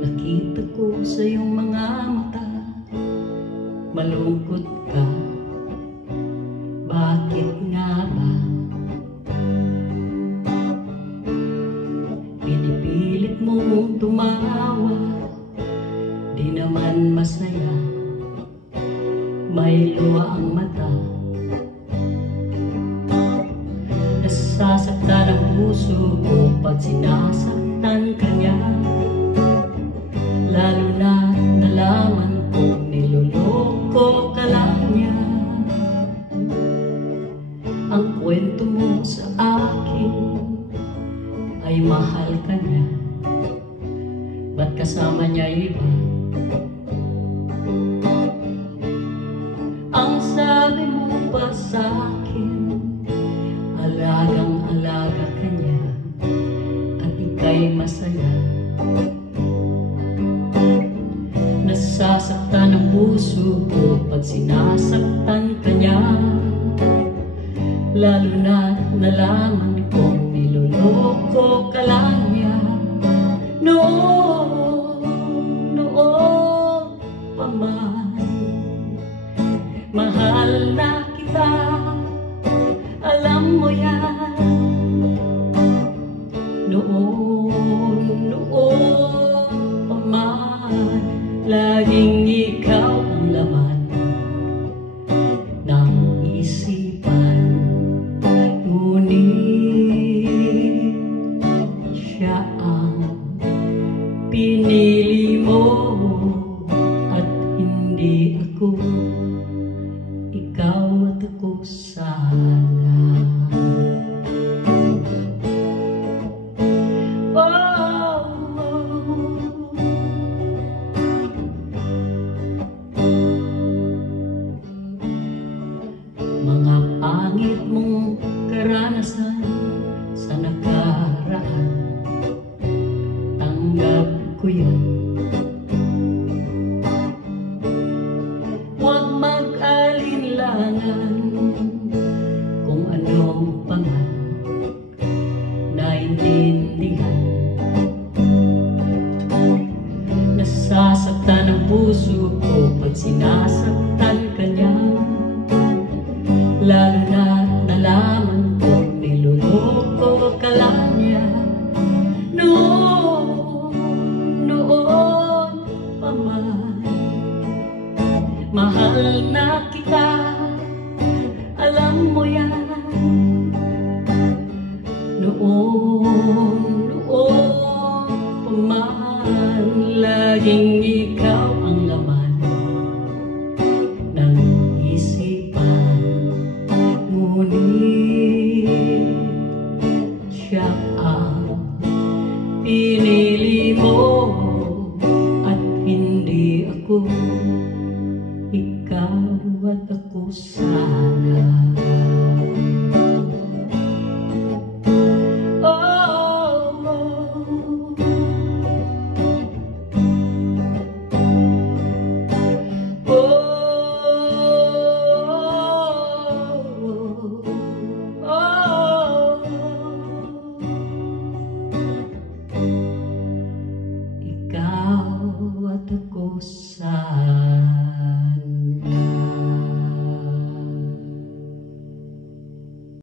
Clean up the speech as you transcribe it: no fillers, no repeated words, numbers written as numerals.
Nakita ko sa iyong mga mata, malungkot ka. Bakit nga ba? Pinipilit mong tumawa, di naman masaya, may luha ang mata. Nasasaktan ang puso ko pag sinasaktan ka niya, lalo na nalaman kong niloloko ka lang niya. Ang kwento mo sa akin ay mahal ka niya, ba't kasama niya iba? Ang sabi mo pa sa akin, alagang-alaga ka niya at ika'y masaya. Nasasaktan ang puso ko pag sinasaktan ka niya, lalo na nalaman kong niloloko ka lang niya. Noon pa man, mahal na kita, alam mo yan. Noon pa man, laging ikaw ang laman ng isipan. Ngunit siya ang pinili mo at hindi ako. Ikaw at ako sana. Mga pangit mong karanasan sa nakaraan, tanggap ko yan. Huwag mag-alinlangan kung ano pa man naintindihan. Nasasaktan ang puso ko pag sinasaktan ka niya, lalo na nalaman kong niloloko ka lang niya. Noon pa man, mahal na kita, alam mo yan. Noon pa man, laging ikaw ang laman ng isipan. Ngunit siya ang pinili mo at hindi ako. Ikaw at ako sana. Ikaw at ako sana.